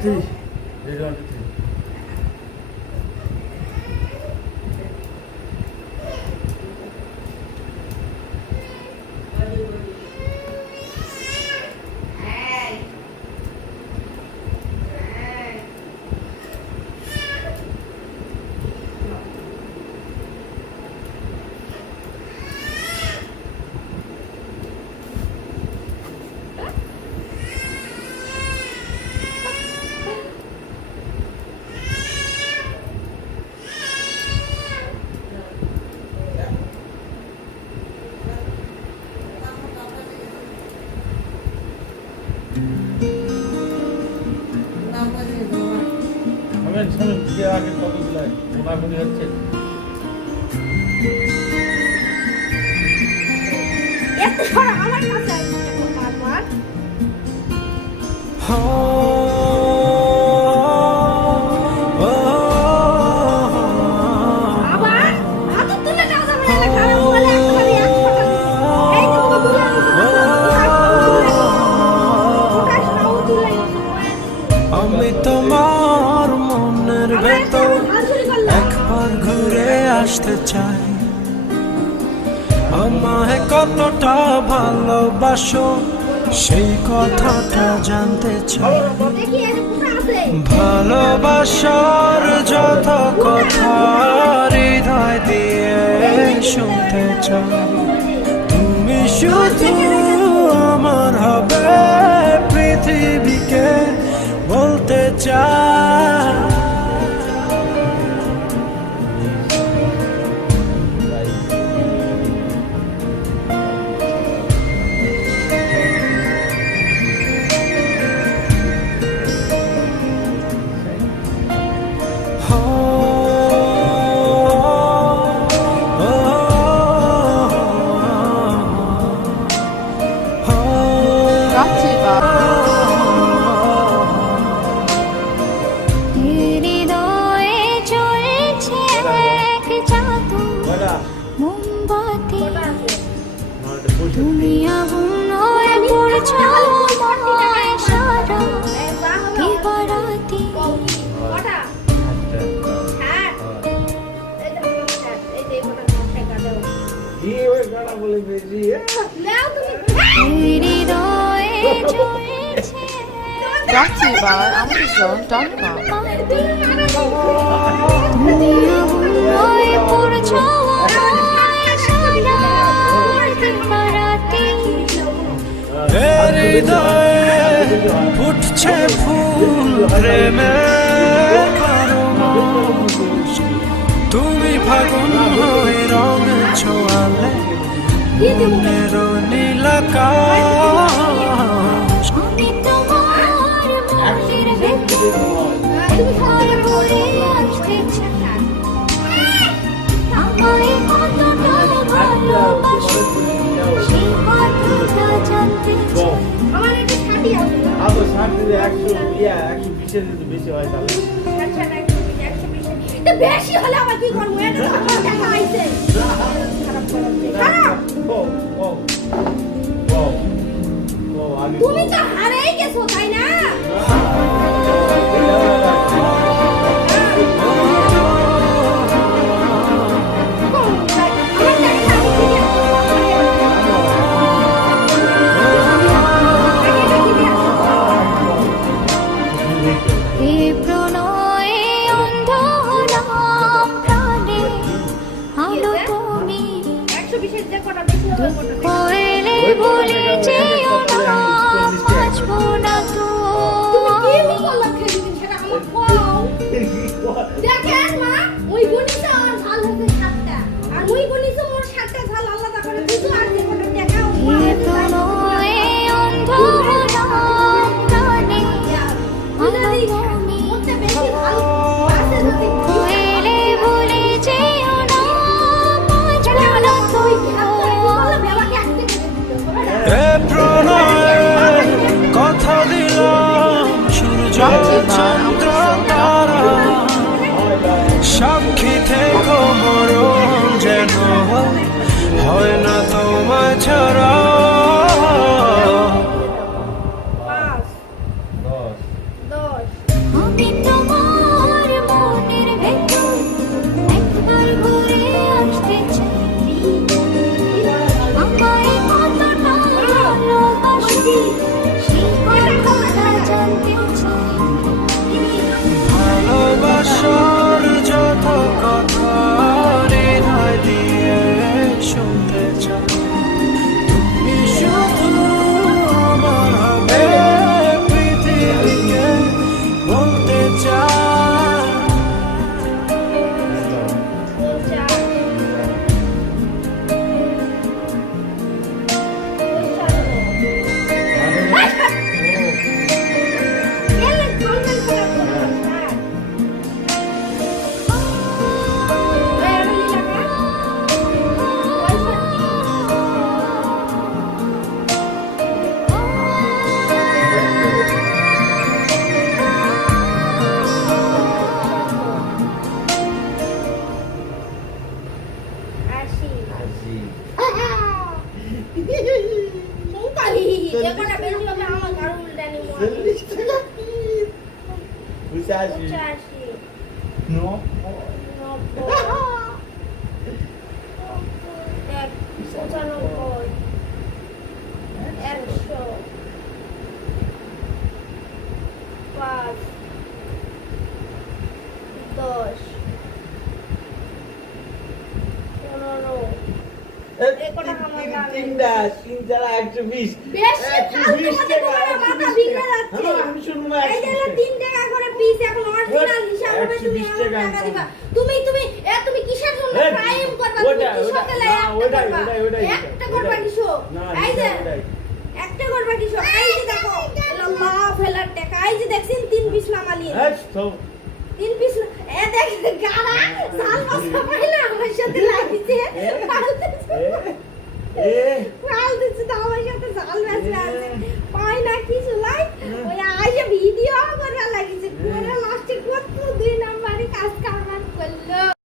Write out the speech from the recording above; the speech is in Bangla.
Three. Ready, 1, 2, 3. সামনে দিকে আগে কতগুলো মাগুনি হচ্ছে একটু সরা আমার কাছে আসছে বারবার আবার হাত তুলে নাও যাবে না খারাপ বলে একবারে 100 টাকা এই যে তুমি তুলে আমি তোমার মনের ভেতর একবার ঘুরে আসতে চাই আমায় কতটা ভালোবাসো সেই কথাটা জানতে চাই ভালোবাসার যত কথা হৃদয় দিয়ে শুনতে চাই তুমি শুধু আমার হবে পৃথিবীকে বলতে চাই তুমি আগুন হয়ে পড়ছো আমায় সারা দিবারাতি হৃদয়ে জ্বলছে Brought to you by AmazonZone.com. তুমি আগুন হয়ে পড়ছো আমায় সারা দিবারাতি হৃদয়ে ফুটছে ফুল প্রেমে তুমি ফাগুন হয়ে রং ছোঁয়ালে মনের নীলাকাশ আমি তোমার মনের ভেতর ঘর ভরে আসতে চাই আমায় কতটা ভালোবাসো সেই কথাটা জানতে চাই আমার একটা ছাটি আছে আবার 60 দিলে 100 120 এর বেশি হয় তাহলে আচ্ছা 120 এটা বেশি হলে আবার কি করব এটা তো আমার টাকা আইছে খারাপ করছে খারাপ ও ও ও ও আগে তুমি তো হারেই গেছো তাই না এই প্রণয়ে অন্ধ হলাম প্রাণে আলো তুমি 120 এর যে কটা বেশি হবে কটা কোয়েলে বলে যেও না বাঁচবো না তো তুমি কি বললা খেলি সেটা আমার কও দেখেন মা ওই গুনিছে আর ঝাল হচ্ছে 7টা আর ওই গুনিছে মোর 7টা ঝাল আলাদা করে দিছো আর যে কটা টাকা এই প্রণয়ে অন্ধ হলাম প্রাণে আলো তুমি ওতে বেশি ঝাল আছে যদি কোয়েলে বলে যেও না বাঁচবো না তো এ প্রণয় কথা দিলাম সূর্য চন্দ্র তারা সাক্ষী থেকো মরণ যেন হয় না তোমায় ছাড়া 5 10 10 আমি তোমার মনের ভেতর একবার ঘুরে আসতে চাই আমায় কতটা ভালোবাসি সেই কথা জানতে চাই ভালোবাসার যত কথা হৃদয় দিয়ে শুনতে চাই তুমি শুধু আমার হবে পৃথিবীকে বলতে চাই No. তিনটা 120 আমি শুনবো এই যে 3 টাকা করে পিস এখন অরিজিনাল হিসাব হবে তুমি 120 টাকা টাকা দিবা তুমি কিসের জন্য ক্রাইম করবা তুমি কিসের তেলে একটা করবা কিসো এই যে একটা করবা কিসো এই যে দেখো আল্লাহ ফেলার টাকা এই যে দেখছেন 3 পিস মামালি 3 পিস এ দেখ গাড়া সাল বসা পাইনা আমার সাথে লাগিছে ফালতু তো আমার সাথে জাল বেচে আছে পাই না কিছু লাই ওই আইসে ভিডিও করা লাগিছে করে লাস্টে কত 2 নাম্বারে কাজ কারবার করলো